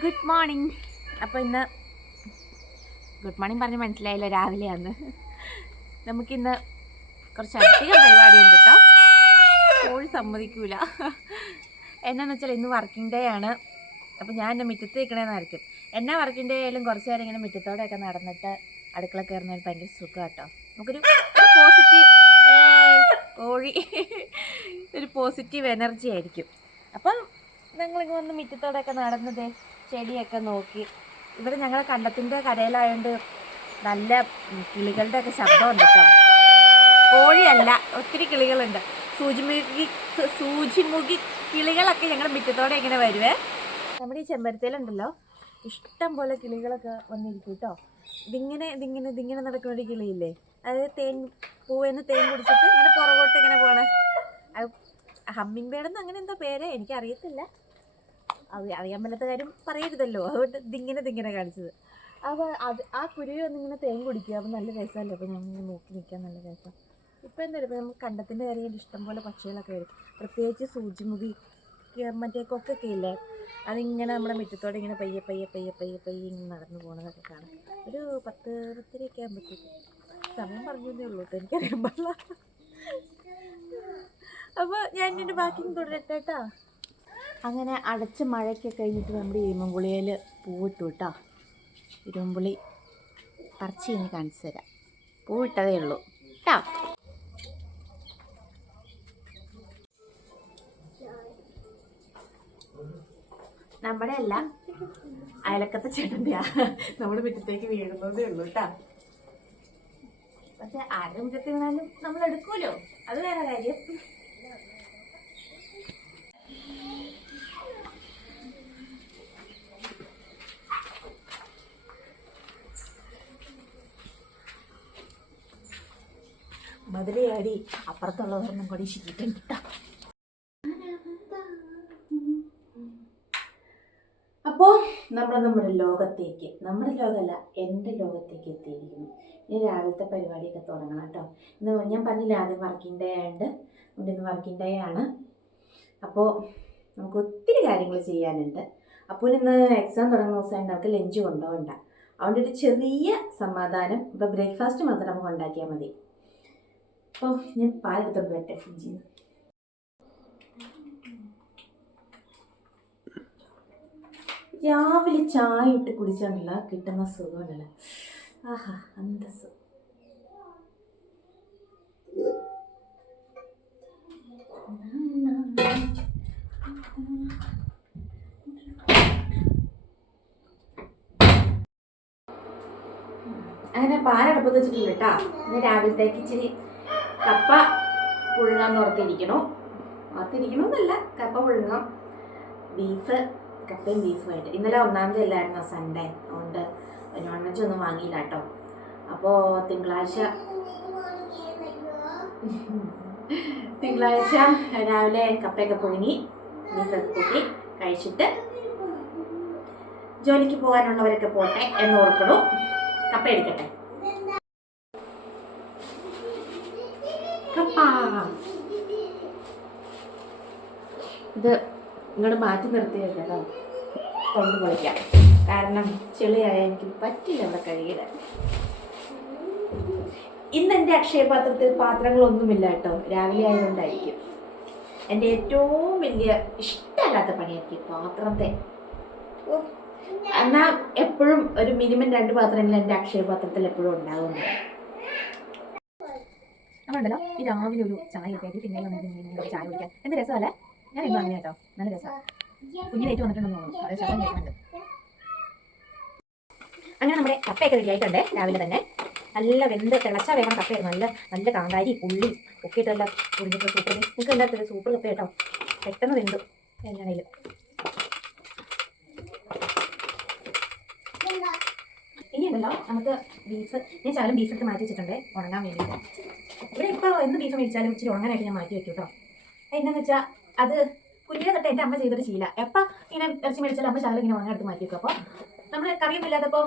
Good morning. അപ്പോൾ ഇന്ന് good morning പറഞ്ഞ് മനസ്സിലായില്ല, രാവിലെയാണ്. നമുക്കിന്ന് കുറച്ചധികം പരിപാടിയുണ്ട് കേട്ടോ. കോഴി സമ്മതിക്കൂല. എന്നാന്ന് വെച്ചാൽ ഇന്ന് വർക്കിംഗ് ഡേ ആണ്. അപ്പോൾ ഞാൻ എൻ്റെ മുറ്റത്ത് നിൽക്കണേന്നായിരിക്കും. എന്നാ വർക്കിംഗ് ഡേ ആയാലും കുറച്ച് നേരം ഇങ്ങനെ മുറ്റത്തോടെയൊക്കെ നടന്നിട്ട് അടുക്കള കയറുന്നതിന് ഭയങ്കര സുഖം കേട്ടോ. നമുക്കൊരു പോസിറ്റീവ് കോഴി ഒരു പോസിറ്റീവ് എനർജി ആയിരിക്കും. അപ്പം ഞങ്ങളിങ്ങനെ വന്ന് മുറ്റത്തോടെയൊക്കെ നടന്നത് ചെടിയൊക്കെ നോക്കി. ഇവിടെ ഞങ്ങളുടെ കണ്ടത്തിൻ്റെ കരയിലായതുകൊണ്ട് നല്ല കിളികളുടെ ഒക്കെ ശബ്ദമുണ്ട് കേട്ടോ. കോഴിയല്ല, ഒത്തിരി കിളികളുണ്ട്. സൂചിമുഖി കിളികളൊക്കെ ഞങ്ങളുടെ മുറ്റത്തോടെ ഇങ്ങനെ വരുവേ. നമ്മുടെ ഈ ചെമ്പരത്തിയിലുണ്ടല്ലോ ഇഷ്ടം പോലെ കിളികളൊക്കെ വന്നിരിക്കും കേട്ടോ. ഇതിങ്ങനെ നടക്കുന്ന ഒരു കിളിയില്ലേ, അതായത് പൂവെന്ന് തേൻ കുടിച്ചിട്ട് ഇങ്ങനെ പുറകോട്ട് ഇങ്ങനെ പോകണേ. ഹമ്മിങ് ബേഡെന്ന് അങ്ങനെ എന്താ പേര് എനിക്കറിയത്തില്ല. അറിയാൻ പറ്റാത്ത കാര്യം പറയരുതല്ലോ, അതുകൊണ്ട് ഇതിങ്ങനെ കാണിച്ചത്. അപ്പോൾ ആ കുരുവി വന്നിങ്ങനെ തേൻ കുടിക്കുക. അപ്പോൾ നല്ല രസമല്ലേ. അപ്പോൾ ഞങ്ങൾ നോക്കി നിൽക്കാൻ നല്ല രസം. ഇപ്പോൾ എന്താ പറയുക, നമുക്ക് കണ്ടത്തിൻ്റെ കാര്യം ഇഷ്ടംപോലെ പക്ഷികളൊക്കെ വരും. പ്രത്യേകിച്ച് സൂചിമുഖി മറ്റേ കൊക്കൊക്കെ ഇല്ലേ, അതിങ്ങനെ നമ്മുടെ മുറ്റത്തോടെ ഇങ്ങനെ പയ്യെ ഇങ്ങനെ നടന്നു പോകണതൊക്കെ കാണാം. ഒരു 10-10:30 ആകുമ്പോഴത്തേക്കും സമയം പറഞ്ഞതേ ഉള്ളൂ കേട്ടോ, എനിക്കറിയാൻ പാടില്ല. അപ്പോൾ ഞാൻ എൻ്റെ ബാക്കി തുടരട്ടെ കേട്ടോ. അങ്ങനെ അടച്ച മഴയ്ക്ക് കഴിഞ്ഞിട്ട് നമ്മുടെ ഇരുമ്പുളിയിൽ പൂവിട്ടു കേട്ടോ. ഇരുമ്പുളി പറിച്ച് കഴിഞ്ഞ് കാണിച്ചു തരാം. പൂവിട്ടതേ ഉള്ളൂ കേട്ടോ. നമ്മുടെ അല്ല, അയലക്കത്തെ ചേട്ടൻ്റെയാ. നമ്മുടെ മുറ്റത്തേക്ക് വീഴുന്നതേ ഉള്ളൂ കേട്ടോ. പക്ഷെ ആരുടെ മുറ്റത്ത് വീണാലും നമ്മൾ എടുക്കുമല്ലോ, അത് വേറെ കാര്യം. മധുരയാടി അപ്പുറത്തുള്ളവരൊന്നും കൂടി ശീലിട്ടുണ്ട് കേട്ടോ. അപ്പോൾ നമ്മുടെ ലോകത്തേക്ക്, നമ്മുടെ ലോകമല്ല എൻ്റെ ലോകത്തേക്ക് എത്തിയിരിക്കുന്നു. ഇനി രാവിലത്തെ പരിപാടിയൊക്കെ തുടങ്ങണം കേട്ടോ. ഇന്ന് ഞാൻ പറഞ്ഞില്ല ആദ്യം വർക്കിംഗ് ഡേ ആയതുകൊണ്ട്, ഇന്ന് വർക്കിംഗ് ഡേ ആണ്. അപ്പോൾ നമുക്ക് ഒത്തിരി കാര്യങ്ങൾ ചെയ്യാനുണ്ട്. അപ്പോൾ ഇന്ന് എക്സാം തുടങ്ങുന്ന ദിവസമായിട്ട് നമുക്ക് ലഞ്ച് കൊണ്ടുപോകണ്ട. അതുകൊണ്ട് ഒരു ചെറിയ സമാധാനം. ഇപ്പോൾ ബ്രേക്ക്ഫാസ്റ്റ് മാത്രം നമുക്ക് ഉണ്ടാക്കിയാൽ മതി. അപ്പോൾ ഞാൻ പാലെടുത്തോണ്ട് വരട്ടെ ഫ്രിഡ്ജിൽ നിന്ന്. രാവിലെ ചായ ഇട്ട് കുടിച്ചാണല്ലോ കിട്ടുന്ന സുഖമുണ്ടല്ലോ. ആഹാ, അന്തസ്. അങ്ങനെ പാലടുപ്പത്ത് വെച്ചിട്ടുണ്ട് കേട്ടോ. ഇന്ന് രാവിലത്തേക്ക് ഇച്ചിരി കപ്പ പുഴുങ്ങാന്ന് ഓർത്തിരിക്കണമെന്നല്ല, കപ്പ പുഴുങ്ങാം. ബീഫ്, കപ്പയും ബീഫുമായിട്ട്. ഇന്നലെ 1-ാം തീയതി അല്ലായിരുന്നോ, സൺഡേ, അതുകൊണ്ട് നോൺ വെജ് ഒന്നും വാങ്ങിയില്ല കേട്ടോ. അപ്പോൾ തിങ്കളാഴ്ച രാവിലെ കപ്പയൊക്കെ പുഴുങ്ങി ബീഫൊക്കെ കൂട്ടി കഴിച്ചിട്ട് ജോലിക്ക് പോകാനുള്ളവരൊക്കെ പോട്ടെ എന്ന് ഓർക്കണു. കപ്പ എടുക്കട്ടെ. ഇത് ഇങ്ങോട്ട് മാറ്റി നിർത്തിയത് കേട്ടോ, കൊണ്ട് പൊളിക്കാം. കാരണം ചെളിയായ എനിക്ക് പറ്റില്ല ഇവിടെ കഴുകിയിടാൻ. ഇന്ന് എൻ്റെ അക്ഷയപാത്രത്തിൽ പാത്രങ്ങളൊന്നുമില്ല കേട്ടോ, രാവിലെ ആയതുകൊണ്ടായിരിക്കും. എൻ്റെ ഏറ്റവും വലിയ ഇഷ്ടമല്ലാത്ത പണിയായിരിക്കും പാത്രത്തെ. എന്നാൽ എപ്പോഴും ഒരു മിനിമം 2 പാത്രമെങ്കിലും എൻ്റെ അക്ഷയപാത്രത്തിൽ എപ്പോഴും ഉണ്ടാകുന്നു. നമ്മളുണ്ടല്ലോ ഈ രാവിലെ ഒരു ചായ ഒക്കെ പിന്നെ ചായ കുടിക്കാൻ എന്ത് രസമല്ലേ. ഞാൻ ഇന്നും അങ്ങനെ കേട്ടോ, നല്ല രസമാണ്. കുഞ്ഞിനേറ്റ് വന്നിട്ടുണ്ടെന്ന് തോന്നുന്നു, അത് ശബ്ദം കേൾക്കുന്നുണ്ട്. അങ്ങനെ നമ്മുടെ കപ്പയൊക്കെ റെഡിയായിട്ടുണ്ട്. രാവിലെ തന്നെ നല്ല വെന്ത് തിളച്ചാൽ വേഗം കപ്പയായിരുന്നു. നല്ല കാന്താരി ഉള്ളി ഒക്കെ ഇട്ടെല്ലാം കുടിഞ്ഞിട്ട് സൂപ്പർ. നിങ്ങൾക്ക് എല്ലാത്തിലും സൂപ്പർ കപ്പ കേട്ടോ, പെട്ടെന്ന് വെന്തു. എന്നാണേലും ഇനിയുണ്ടല്ലോ നമുക്ക് ബീഫ്, ഞാൻ ശകലം ബീഫൊക്കെ മാറ്റി വെച്ചിട്ടുണ്ട് ഉണങ്ങാൻ വേണ്ടിയിട്ട്. ഇവിടെ ഇപ്പോൾ എന്ത് ബീഫ് മേടിച്ചാലും ഇച്ചിരി ഉണങ്ങാനായിട്ട് ഞാൻ മാറ്റി വെക്കും കേട്ടോ. എന്താണെന്ന് വെച്ചാൽ അത് കുഞ്ഞിനെ തൊട്ട് എൻ്റെ അമ്മ ചെയ്തൊരു ശീല. എപ്പോൾ ഇങ്ങനെ ഇറച്ചി മേടിച്ചാലും അമ്മ ശകലം ഇങ്ങനെ ഉണങ്ങാൻ എടുത്ത് മാറ്റി വെക്കും. അപ്പോൾ നമ്മൾ കറിയൊന്നും ഇല്ലാത്തപ്പം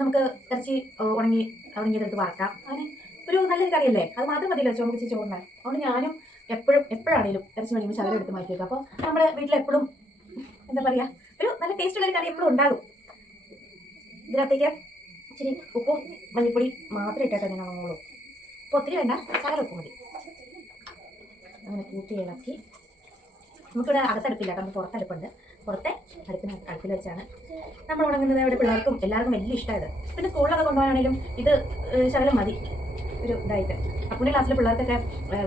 നമുക്ക് ഇറച്ചി ഉണങ്ങിയതെടുത്ത് വറക്കാം. അങ്ങനെ ഒരു നല്ലൊരു കറിയല്ലേ, അത് മാത്രം മതിയല്ലോ ചോദിച്ച് ചോറിനാൻ. അതുകൊണ്ട് ഞാനും എപ്പോഴാണേലും ഇറച്ചി മേടിക്കുമ്പോൾ ശകലം എടുത്ത് മാറ്റി വെക്കും. അപ്പോൾ നമ്മുടെ വീട്ടിലെപ്പോഴും എന്താ പറയുക, ഒരു നല്ല ടേസ്റ്റുള്ള ഉണ്ടാകും. ഇതിനകത്തേക്ക് ഇച്ചിരി ഉപ്പും മഞ്ഞൾപ്പൊടി മാത്രം ഇട്ടിട്ട് ഞാൻ വാങ്ങുള്ളൂ. അപ്പോൾ ഒത്തിരി വേണ്ട, ശകല ഉപ്പ് മതി. അങ്ങനെ കൂട്ടി ഇളക്കി നമുക്കിവിടെ അകത്തടുപ്പില്ല, നമുക്ക് പുറത്തടുപ്പുണ്ട്. പുറത്തെ അടുപ്പിൽ വെച്ചാണ് നമ്മൾ ഉണങ്ങുന്നത്. ഇവിടെ പിള്ളേർക്കും എല്ലാവർക്കും വലിയ ഇഷ്ടമായത്. പിന്നെ സ്കൂളിലൊക്കെ കൊണ്ടുപോകാനാണെങ്കിലും ഇത് ശകലം മതി ഒരു ഇതായിട്ട്. അപ്പൂൻ്റെ ക്ലാസ്സിലെ പിള്ളേർക്കൊക്കെ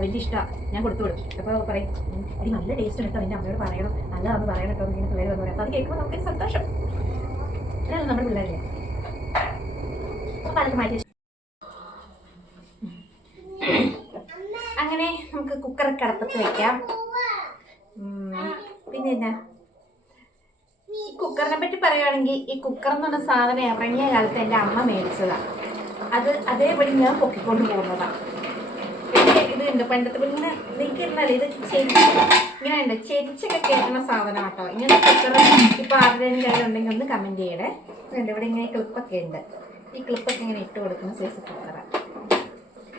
വലിയ ഇഷ്ടമാണ്, ഞാൻ കൊടുത്തു വിടും. അപ്പോൾ പറയും എനിക്ക് നല്ല ടേസ്റ്റ് ഉണ്ട്, എൻ്റെ അമ്മയോട് പറയണം, നല്ലതാണെന്ന് പറയണം കേട്ടോ, ഇങ്ങനെ പിള്ളേർ വന്നു പറയാം. അപ്പോൾ അത് കേൾക്കുമ്പോൾ നമുക്കൊരു സന്തോഷം. അതാണ് നമ്മുടെ പിള്ളേരല്ലേ. അപ്പോൾ അതൊക്കെ മാറ്റി അങ്ങനെ നമുക്ക് കുക്കറൊക്കെ അടുപ്പത്ത് വയ്ക്കാം. പിന്നെ എന്നാ ഈ കുക്കറിനെ പറ്റി പറയുകയാണെങ്കിൽ, ഈ കുക്കർ എന്ന് പറഞ്ഞ സാധനം ഇറങ്ങിയ കാലത്ത് എൻ്റെ അമ്മ മേടിച്ചതാണ്. അത് അതേപടി ഞാൻ പൊക്കിക്കൊണ്ട് പോകുന്നതാണ്. ഇത് ഉണ്ട് പണ്ടത്തെ ഇങ്ങനെ നീക്കിരുന്നാലേ ഇത് ഇങ്ങനെ ഉണ്ട്, ചെരിച്ചൊക്കെ കയറ്റുന്ന സാധനം കേട്ടോ. ഇങ്ങനെ കുക്കർ ഇപ്പോൾ ആരുടെയും കയ്യിലുണ്ടെങ്കിൽ ഒന്ന് കമൻറ്റ് ചെയ്യണേ. ഉണ്ട് ഇവിടെ ഇങ്ങനെ ക്ലിപ്പൊക്കെ ഉണ്ട്. ഈ ക്ലിപ്പൊക്കെ ഇങ്ങനെ ഇട്ട് കൊടുക്കുന്ന സൈസ് കുക്കറാണ്.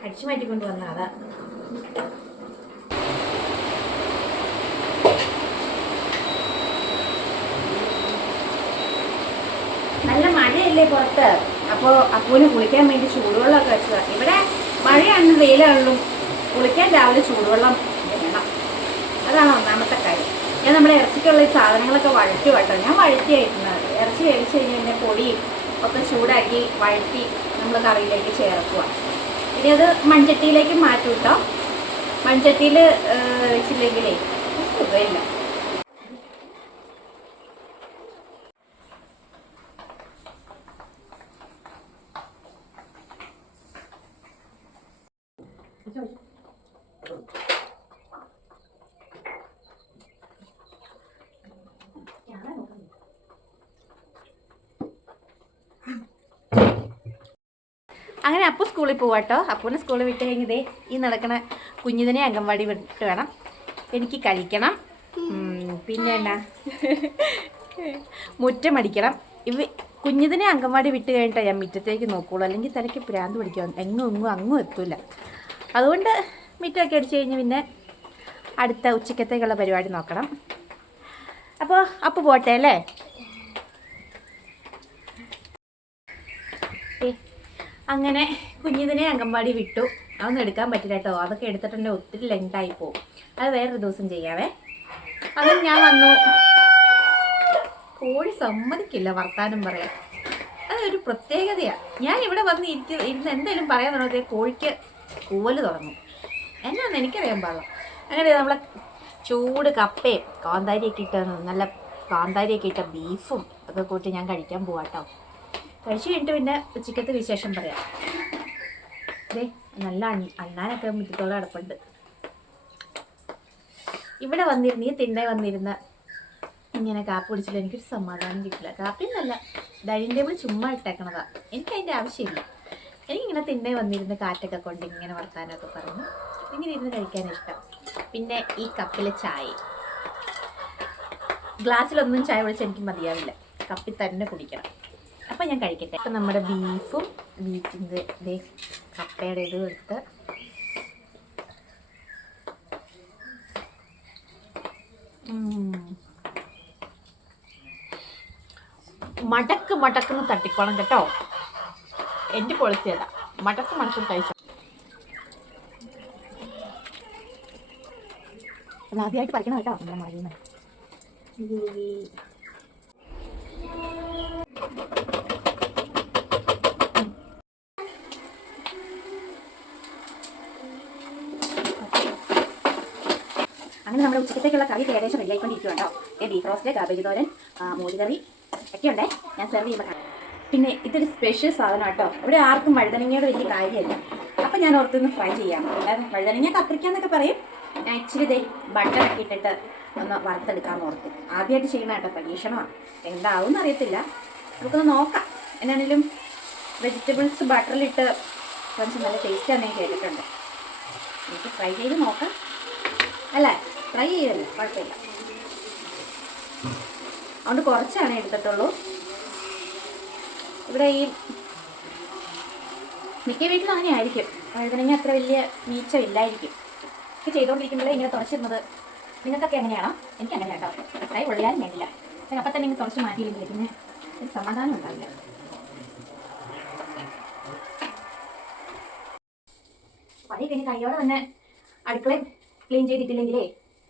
അടിച്ചു മാറ്റിക്കൊണ്ട് വന്നാൽ അതാ. നല്ല മഴയല്ലേ പുറത്ത്, അപ്പോൾ അപ്പൂന് കുളിക്കാൻ വേണ്ടി ചൂടുവെള്ളമൊക്കെ വെച്ചതാണ്. ഇവിടെ മഴയാണെന്നും വെയിലാണെന്നും കുളിക്കാൻ രാവിലെ ചൂടുവെള്ളം വേണം. അതാണ് ഒന്നാമത്തെ കാര്യം. ഞാൻ നമ്മുടെ ഇറച്ചിക്കുള്ള ഈ സാധനങ്ങളൊക്കെ വഴറ്റി കേട്ടോ. ഞാൻ വഴറ്റിയായിരുന്നത് ഇറച്ചി വേവിച്ച് കഴിഞ്ഞാൽ പൊടിയും ഒക്കെ ചൂടാക്കി വഴറ്റി നമ്മൾ കറിയിലേക്ക് ചേർക്കുക. ഇനി അത് മൺചട്ടിയിലേക്ക് മാറ്റും കേട്ടോ. മൺചട്ടിയിൽ വെച്ചില്ലെങ്കിലേ സുഖമില്ല. അങ്ങനെ അപ്പു സ്കൂളിൽ പോവാട്ടോ. അപ്പൂനെ സ്കൂളിൽ വിട്ട് കഴിഞ്ഞതേ ഈ നടക്കണ കുഞ്ഞിതിനെ അംഗൻവാടി വിട്ട് വേണം എനിക്ക് കഴിക്കണം. പിന്നെ എന്നാ മുറ്റമടിക്കണം. കുഞ്ഞിതിനെ അംഗൻവാടി വിട്ട് കഴിഞ്ഞിട്ടാണ് ഞാൻ മുറ്റത്തേക്ക് നോക്കുള്ളൂ, അല്ലെങ്കിൽ തലയ്ക്ക് പ്രാന്ത് പിടിക്കുക. അങ്ങും എത്തൂല. അതുകൊണ്ട് മുറ്റമൊക്കെ അടിച്ച് കഴിഞ്ഞ് പിന്നെ അടുത്ത ഉച്ചക്കത്തേക്കുള്ള പരിപാടി നോക്കണം. അപ്പോൾ അപ്പു പോട്ടെ അല്ലേ. അങ്ങനെ കുഞ്ഞിതിനെ അംഗൻവാടി വിട്ടു. അതൊന്നും എടുക്കാൻ പറ്റില്ല കേട്ടോ. അതൊക്കെ എടുത്തിട്ടുണ്ടെങ്കിൽ ഒത്തിരി ലെങ്തായി പോകും. അത് വേറൊരു ദിവസം ചെയ്യാവേ. അങ്ങനെ ഞാൻ വന്നു. കോഴി സമ്മതിക്കില്ല വർത്താനം പറയാൻ. അതൊരു പ്രത്യേകതയാണ്. ഞാൻ ഇവിടെ വന്ന് ഇരുന്ന് എന്തെങ്കിലും പറയാൻ തുടങ്ങിയ കോഴിക്ക് കൂവല് തുടങ്ങും. എന്നാന്ന് എനിക്കറിയാൻ പാടില്ല. അങ്ങനെ നമ്മളെ ചൂട് കപ്പയും കാന്താരിയൊക്കെ ഇട്ട് നല്ല കാന്താരിയൊക്കെ ഇട്ട ബീഫും ഒക്കെ കൂട്ടി ഞാൻ കഴിക്കാൻ പോവാട്ടോ. കഴിച്ചു കഴിഞ്ഞിട്ട് പിന്നെ ഉച്ചക്കത്തെ വിശേഷം പറയാം. അതെ നല്ല അണ്ണാനൊക്കെ മുറ്റത്തോടെ അടപ്പുണ്ട്. ഇവിടെ വന്നിരുന്ന് ഈ തിണ്ണ വന്നിരുന്ന ഇങ്ങനെ കാപ്പി കുടിച്ചില്ല എനിക്കൊരു സമാധാനം കിട്ടില്ല. കാപ്പി എന്നല്ല, ഡൈനിങ് ടേബിൾ ചുമ്മാ ഇട്ടേക്കണതാ. എനിക്കതിൻ്റെ ആവശ്യമില്ല. എനിക്കിങ്ങനെ തിണ്ണ വന്നിരുന്ന് കാറ്റൊക്കെ കൊണ്ട് ഇങ്ങനെ വർത്താനമൊക്കെ പറഞ്ഞ് ഇങ്ങനെ ഇരുന്ന് കഴിക്കാനിഷ്ടം. പിന്നെ ഈ കപ്പിലെ ചായ, ഗ്ലാസ്സിലൊന്നും ചായ കുടിച്ചാൽ എനിക്ക് മതിയാവില്ല, കപ്പിൽ തന്നെ കുടിക്കണം. അപ്പം ഞാൻ കഴിക്കട്ടെ. അപ്പം നമ്മുടെ ബീഫിൻ്റെ ഇതേ കപ്പയുടെ ഇത് എടുത്ത് മടക്കുന്ന് തട്ടിക്കോളം കേട്ടോ. എൻ്റെ പൊളിച്ചതാ. മടക്കും കഴിച്ചു. അത് ആദ്യമായിട്ട് പഠിക്കണം കേട്ടോ. നമ്മുടെ മഴയിൽ അങ്ങനെ നമ്മുടെ ഉച്ചക്കത്തേക്കുള്ള കറി ഏകദേശം റെഡിയായിക്കൊണ്ടിരിക്കും കേട്ടോ. ബീഫ് റോസ്റ്റ്, കാബേജ് തോരൻ, മോരുകറി ഒക്കെ ഉണ്ടേ. ഞാൻ സെർവ് ചെയ്യുമ്പോൾ കാണാം. പിന്നെ ഇതൊരു സ്പെഷ്യൽ സാധനം കേട്ടോ. ഇവിടെ ആർക്കും വഴുതനങ്ങയുടെ വലിയ കാര്യമല്ല. അപ്പം ഞാൻ ഓർത്തൊന്ന് ഫ്രൈ ചെയ്യാം. എല്ലാവരും വഴുതനങ്ങ കത്തിരിക്കാന്നൊക്കെ പറയും. ഞാൻ ഇച്ചിരി ബട്ടറൊക്കെ ഇട്ടിട്ട് ഒന്ന് വറുത്തെടുക്കാമെന്ന് ഓർത്തു. ആദ്യമായിട്ട് ചെയ്യുന്ന കേട്ടോ, പരീക്ഷണമാണ്. എന്താവും എന്നറിയത്തില്ല, നമുക്കൊന്ന് നോക്കാം. എന്നാണെങ്കിലും വെജിറ്റബിൾസ് ബട്ടറിലിട്ട് കുറച്ച് നല്ല ടേസ്റ്റ് ആണെന്ന് കേട്ടിട്ടുണ്ട്. എനിക്ക് ഫ്രൈ ചെയ്ത് നോക്കാം. അല്ലേ, ഫ്രൈ ചെയ്തല്ലോ, കുഴപ്പമില്ല. അതുകൊണ്ട് കുറച്ചാണ് എടുത്തിട്ടുള്ളൂ. ഇവിടെ ഈ മിക്ക വീട്ടിലും അങ്ങനെ ആയിരിക്കും. വഴുതനങ്ങ അത്ര വലിയ നീച്ചമില്ലായിരിക്കും. ഒക്കെ ചെയ്തുകൊണ്ടിരിക്കുമ്പോഴേ ഇങ്ങനെ തുറച്ചിരുന്നത്. നിങ്ങൾക്കൊക്കെ എങ്ങനെയാണോ? എനിക്ക് അങ്ങനെ കേട്ടോ. ഫ്രൈ പൊള്ളിയാലും വേണ്ടില്ല. അപ്പം തന്നെ ഇങ്ങനെ തുറച്ച് മാറ്റിയില്ലെങ്കിൽ പിന്നെ ഒരു സമാധാനം ഉണ്ടാവില്ല. പണി കഴിഞ്ഞ് കൈയോടെ തന്നെ അടുക്കള ക്ലീൻ ചെയ്തിട്ടില്ലെങ്കിലേ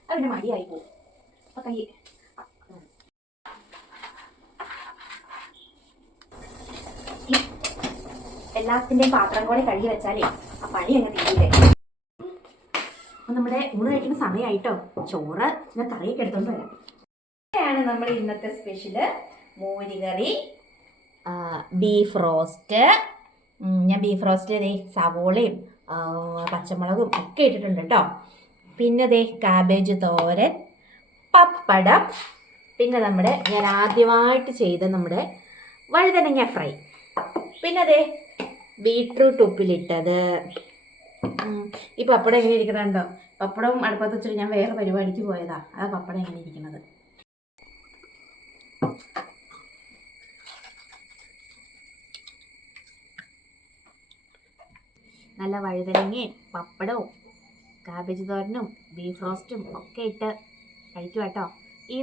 അത് പിന്നെ മടിയായി പോകും. അപ്പൊ കൈ എല്ലാത്തിൻ്റെയും പാത്രം കൂടെ കഴുകി വെച്ചാലേ ആ പണി അങ്ങ് തീരില്ലേ. അപ്പം നമ്മുടെ ഊണ് കഴിക്കുന്ന സമയമായിട്ടോ. ചോറ് ഞാൻ കറിയൊക്കെ എടുത്തോണ്ട് വരാം. ഇതാണ് നമ്മുടെ ഇന്നത്തെ സ്പെഷ്യല്. മോരുകറി, ബീഫ് റോസ്റ്റ്. ഞാൻ ബീഫ് റോസ്റ്റിൽ സവോളയും പച്ചമുളകും ഒക്കെ ഇട്ടിട്ടുണ്ട് കേട്ടോ. പിന്നെ കാബേജ് തോരൻ, പപ്പടം, പിന്നെ ഞാൻ ആദ്യമായിട്ട് ചെയ്ത നമ്മുടെ വഴുതനങ്ങ ഫ്രൈ, പിന്നെ ബീട്രൂട്ട് ഉപ്പിലിട്ടത്. ഈ പപ്പടം എങ്ങനെ ഇരിക്കണുണ്ടോ? പപ്പടവും അടുപ്പത്ത് വെച്ചിട്ട് ഞാൻ വേറെ പരിപാടിക്ക് പോയതാ. ആ പപ്പടം എങ്ങനെ ഇരിക്കണത്. നല്ല വഴുതനങ്ങയും പപ്പടവും കാബേജ് തോരനും ബീഫ് റോസ്റ്റും ഒക്കെ ഇട്ട് കഴിക്കുക കേട്ടോ. ഈ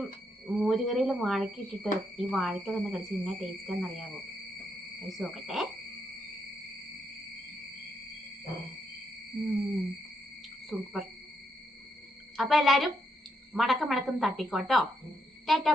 മോരുകറിയിൽ വാഴയ്ക്ക ഇട്ടിട്ട് ഈ വാഴയ്ക്ക തന്നെ കഴിച്ച് ഇന്ന ടേസ്റ്റ് എന്നറിയാമോ? കഴിച്ച് നോക്കട്ടെ. സൂപ്പർ. അപ്പോൾ എല്ലാവരും മടക്കം തട്ടിക്കോട്ടോ. ടാറ്റ.